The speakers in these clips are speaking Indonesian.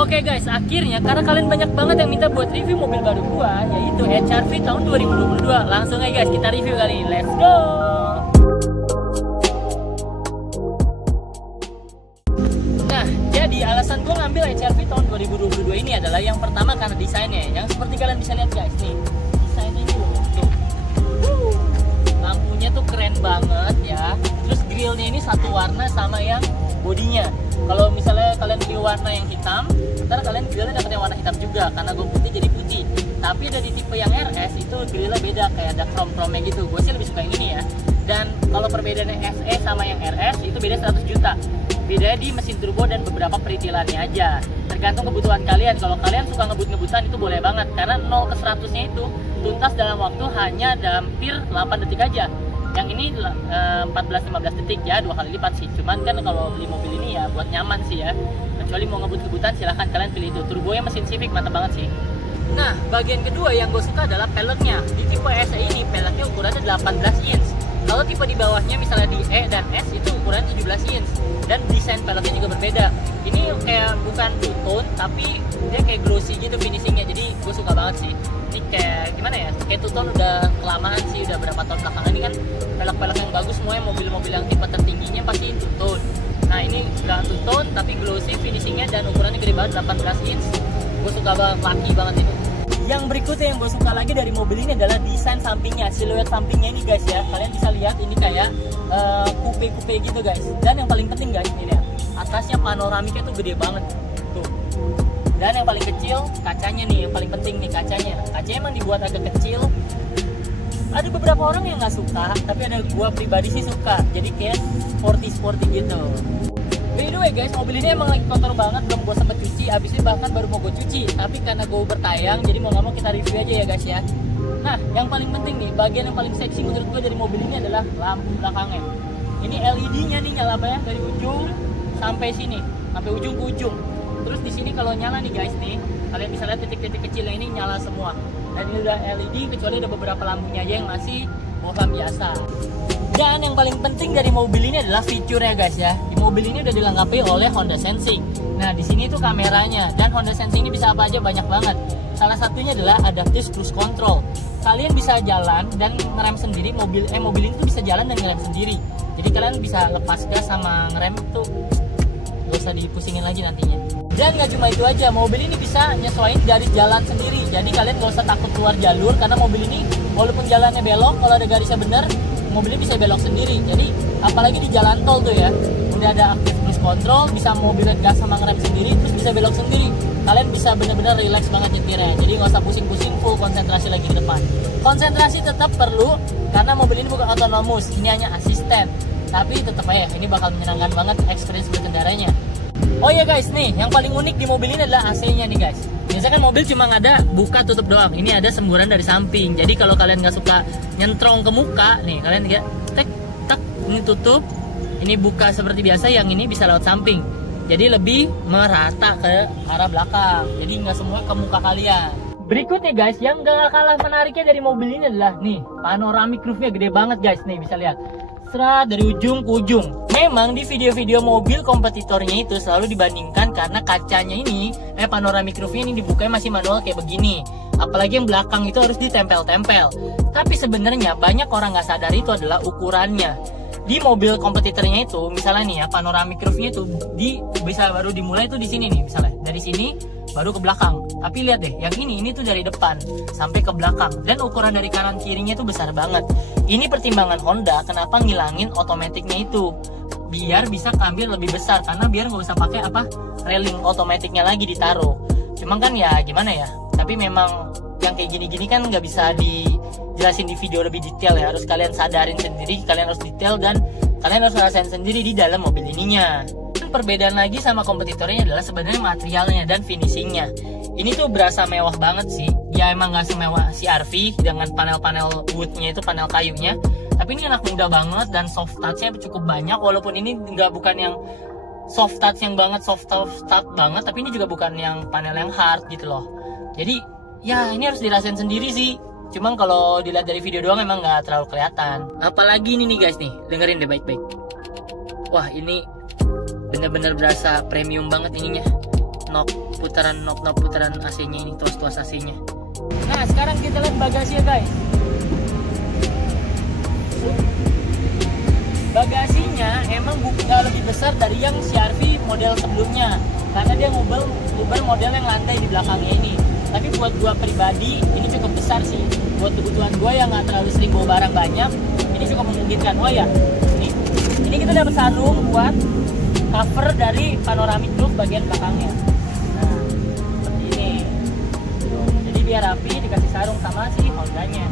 Oke guys, akhirnya karena kalian banyak banget yang minta buat review mobil baru gua, yaitu HR-V tahun 2022. Langsung aja guys, kita review kali ini. Let's go. Nah, jadi alasan gua ngambil HR-V tahun 2022 ini adalah yang pertama karena desainnya. Yang seperti kalian bisa lihat guys nih, desainnya ini loh. Tuh. Lampunya tuh keren banget ya. Terus grillnya ini satu warna sama yang bodinya. Kalau misalnya kalian beli warna yang hitam, ntar kalian grillnya dapat yang warna hitam juga karena gue putih jadi putih. Tapi ada di tipe yang RS itu grillnya beda, kayak ada chrome-chrome-nya gitu. Gue sih lebih suka yang ini ya. Dan kalau perbedaannya SE sama yang RS itu beda 100 juta. Bedanya di mesin turbo dan beberapa peritilannya aja. Tergantung kebutuhan kalian. Kalau kalian suka ngebut-ngebutan itu boleh banget, karena 0 ke 100-nya itu tuntas dalam waktu hanya hampir 8 detik aja. Yang ini 14-15 detik ya, 2 kali lipat sih. Cuman kan kalau beli mobil ini ya buat nyaman sih ya. Kecuali mau ngebut-ngebutan silahkan kalian pilih itu. Turbonya mesin Civic mantap banget sih. Nah, bagian kedua yang gue suka adalah peleknya. Di tipe SE ini peleknya ukurannya 18 inch. Kalau tipe di bawahnya misalnya di E dan S itu ukurannya 17 inch. Dan desain peleknya juga berbeda. Ini kayak bukan two-tone tapi dia kayak glossy gitu finishingnya. Jadi gue suka banget sih. Ini kayak gimana ya, kayak two-tone udah kelamaan sih, udah berapa tahun belakangan ini kan pelek-pelek yang bagus semuanya mobil-mobil yang tipe tertingginya pasti two-tone. Nah ini gak two-tone tapi glossy finishingnya dan ukurannya gede banget 18 inch. Gue suka banget, laki banget ini. Yang berikutnya yang gue suka lagi dari mobil ini adalah desain sampingnya, siluet sampingnya ini guys ya. Kalian bisa lihat ini kayak coupe-coupe gitu guys. Dan yang paling penting guys ini ya, atasnya panoramiknya tuh gede banget tuh. Dan yang paling kecil kacanya nih, yang paling penting nih kacanya. Kacanya emang dibuat agak kecil. Ada beberapa orang yang nggak suka, tapi ada gua pribadi sih suka. Jadi kayak sporty gitu. By the way guys, mobil ini emang lagi kotor banget, belum gua sempet cuci. Abis ini bahkan baru mau gua cuci. Tapi karena gua bertayang, jadi mau nggak mau kita review aja ya guys ya. Nah, yang paling penting nih, bagian yang paling seksi menurut gua dari mobil ini adalah lampu belakangnya. Ini LED-nya nih nyala ya dari ujung sampai sini, sampai ujung ke ujung. Terus di sini kalau nyala nih guys nih, kalian bisa lihat titik-titik kecilnya ini nyala semua. Dan ini udah LED kecuali ada beberapa lampunya aja yang masih bohlam biasa. Dan yang paling penting dari mobil ini adalah fiturnya guys ya. Di mobil ini udah dilengkapi oleh Honda Sensing. Nah di sini tuh kameranya, dan Honda Sensing ini bisa apa aja, banyak banget. Salah satunya adalah Adaptive Cruise Control. Kalian bisa jalan dan ngerem sendiri, mobil ini tuh bisa jalan dan ngerem sendiri. Jadi kalian bisa lepas gas sama ngerem tuh gak usah dipusingin lagi nantinya. Dan gak cuma itu aja, mobil ini bisa nyesuaiin garis jalan sendiri. Jadi kalian gak usah takut keluar jalur, karena mobil ini walaupun jalannya belok, kalau ada garisnya bener, mobilnya bisa belok sendiri. Jadi apalagi di jalan tol tuh ya, udah ada active cruise control, bisa mobilnya gas sama ngerem sendiri, terus bisa belok sendiri. Kalian bisa bener-bener relax banget nyetirnya. Jadi gak usah pusing-pusing, full konsentrasi lagi di depan. Konsentrasi tetap perlu, karena mobil ini bukan autonomous, ini hanya asisten. Tapi tetap aja, ini bakal menyenangkan banget experience berkendaranya. Oh ya guys, nih yang paling unik di mobil ini adalah AC-nya nih guys. Biasanya kan mobil cuma ada buka tutup doang. Ini ada semburan dari samping. Jadi kalau kalian nggak suka nyentrong ke muka, nih kalian lihat, tek, tak, ini tutup, ini buka seperti biasa. Yang ini bisa lewat samping. Jadi lebih merata ke arah belakang. Jadi nggak semua ke muka kalian. Berikutnya guys, yang gak kalah menariknya dari mobil ini adalah nih panoramic roof-nya gede banget guys. Nih bisa lihat. Serat dari ujung ke ujung. Memang di video-video mobil kompetitornya itu selalu dibandingkan karena kacanya ini, panoramic roof-nya ini dibukanya masih manual kayak begini. Apalagi yang belakang itu harus ditempel-tempel. Tapi sebenarnya banyak orang nggak sadar itu adalah ukurannya. Di mobil kompetitornya itu, misalnya nih ya, panoramic roof-nya itu bisa baru dimulai tuh di sini nih, misalnya dari sini baru ke belakang. Tapi lihat deh, yang ini tuh dari depan sampai ke belakang, dan ukuran dari kanan kirinya tuh besar banget. Ini pertimbangan Honda kenapa ngilangin otomatiknya itu, biar bisa ambil lebih besar, karena biar nggak usah pakai railing otomatiknya lagi ditaruh. Cuman kan ya gimana ya, tapi memang yang kayak gini-gini kan nggak bisa dijelasin di video lebih detail ya, harus kalian sadarin sendiri, kalian harus detail dan kalian harus rasain sendiri di dalam mobil ininya. Perbedaan lagi sama kompetitornya adalah sebenarnya materialnya dan finishingnya. Ini tuh berasa mewah banget sih. Ya emang gak semewah si RV dengan panel-panel woodnya itu, panel kayunya. Tapi ini anak muda banget dan soft touchnya cukup banyak. Walaupun ini bukan yang soft touch yang banget, soft touch banget, tapi ini juga bukan yang panel yang hard gitu loh. Jadi ya ini harus dirasain sendiri sih. Cuman kalau dilihat dari video doang emang gak terlalu kelihatan. Apalagi ini nih guys nih, dengerin deh baik-baik. Wah ini bener-bener berasa premium banget ininya. knob putaran AC-nya ini, tuas AC-nya. Nah, sekarang kita lihat bagasi ya guys. Bagasinya emang jauh lebih besar dari yang CR-V model sebelumnya, karena dia ngubel model yang lantai di belakangnya ini. Tapi buat gua pribadi ini cukup besar sih. Buat kebutuhan gua yang nggak terlalu sering bawa barang banyak, ini cukup memungkinkan. Oh ya, ini kita dapat sarung buat cover dari panoramic roof bagian belakangnya. Nah, seperti ini. Jadi biar rapi, dikasih sarung sama si Hondanya.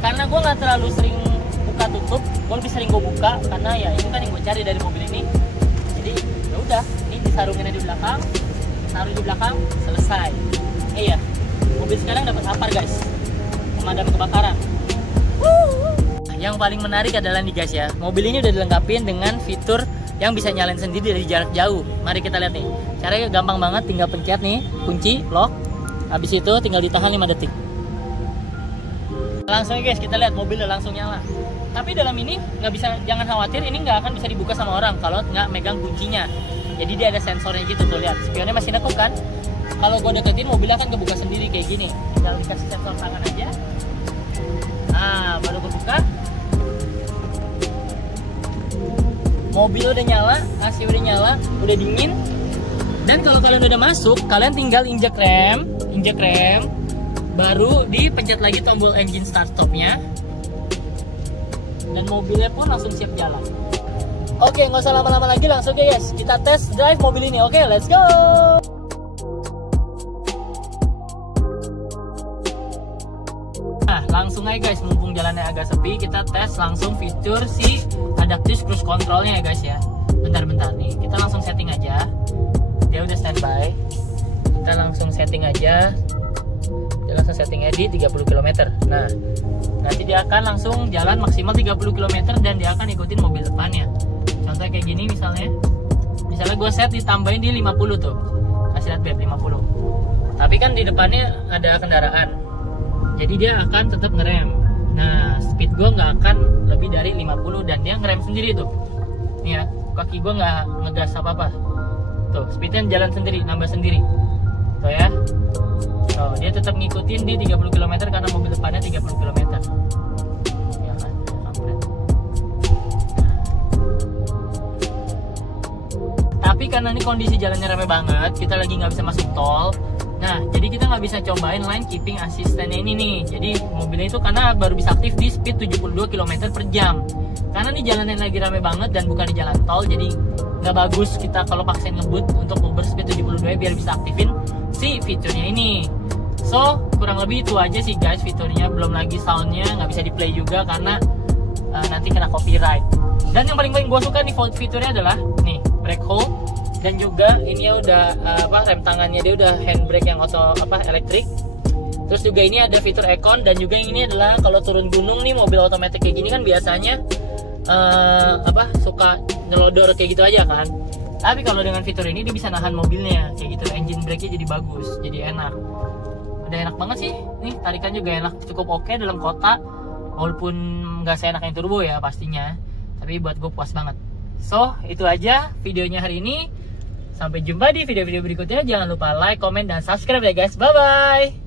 Karena gue nggak terlalu sering buka tutup, gue lebih sering gue buka karena ya ini kan yang gue cari dari mobil ini. Jadi ya udah, ini disarungin di belakang, taruh di belakang, selesai. Iya, mobil sekarang dapat apa guys? Pemadam kebakaran. Yang paling menarik adalah nih guys ya, mobil ini udah dilengkapi dengan fitur yang bisa nyalain sendiri dari jarak jauh. Mari kita lihat nih. Caranya gampang banget, tinggal pencet nih kunci lock. Habis itu tinggal ditahan 5 detik. Langsung guys, kita lihat mobil udah langsung nyala. Tapi dalam ini nggak bisa, jangan khawatir, ini nggak akan bisa dibuka sama orang kalau nggak megang kuncinya. Jadi dia ada sensornya gitu tuh, lihat spionnya masih nekuk kan. Kalau gue deketin mobilnya akan kebuka sendiri kayak gini. Tinggal dikasih sensor tangan aja. Nah, baru kebuka. Mobil udah nyala, AC udah nyala, udah dingin. Dan kalau kalian udah masuk, kalian tinggal injek rem, baru dipencet lagi tombol engine start stopnya, dan mobilnya pun langsung siap jalan. Oke, nggak usah lama-lama lagi, langsung ya guys, kita test drive mobil ini. Oke, let's go. Nah, langsung aja guys, mumpung jalannya agak sepi, kita tes langsung fitur si adaptive cruise controlnya ya guys ya. Bentar nih, kita langsung setting aja. Dia udah standby. Kita langsung setting aja. Dia langsung settingnya di 30 km. Nah, nanti dia akan langsung jalan maksimal 30 km dan dia akan ikutin mobil depannya. Contohnya kayak gini misalnya. Misalnya gue set ditambahin di 50 tuh. Kasih lihat Beb, 50. Tapi kan di depannya ada kendaraan. Jadi dia akan tetap ngerem. Nah, speed gue nggak akan lebih dari 50 dan dia ngerem sendiri tuh. Nih ya, kaki gue nggak ngegas apa-apa. Tuh, speednya jalan sendiri, nambah sendiri. Tuh ya. Tuh, dia tetap ngikutin di 30 km karena mobil depannya 30 km. Ya kan, kampret. Tapi karena ini kondisi jalannya rame banget, kita lagi nggak bisa masuk tol. Nah, jadi kita nggak bisa cobain line keeping asistennya ini nih. Jadi mobilnya itu karena baru bisa aktif di speed 72 km per jam. Karena nih jalannya lagi rame banget dan bukan di jalan tol, jadi nggak bagus kita kalau paksain ngebut untuk Uber speed 72 biar bisa aktifin si fiturnya ini. So, kurang lebih itu aja sih guys fiturnya. Belum lagi soundnya nggak bisa di play juga karena nanti kena copyright. Dan yang paling gue suka nih fiturnya adalah nih brake hold. Dan juga ini ya udah rem tangannya dia udah handbrake yang elektrik. Terus juga ini ada fitur Econ, dan juga yang ini adalah kalau turun gunung nih mobil otomatis kayak gini kan biasanya suka nyelodor kayak gitu aja kan. Tapi kalau dengan fitur ini dia bisa nahan mobilnya kayak gitu, engine brake-nya jadi bagus, jadi enak. Udah enak banget sih. Nih tarikan juga enak, cukup oke dalam kota. Walaupun nggak seenak yang turbo ya pastinya, tapi buat gue puas banget. So, itu aja videonya hari ini. Sampai jumpa di video-video berikutnya. Jangan lupa like, comment, dan subscribe ya guys. Bye-bye.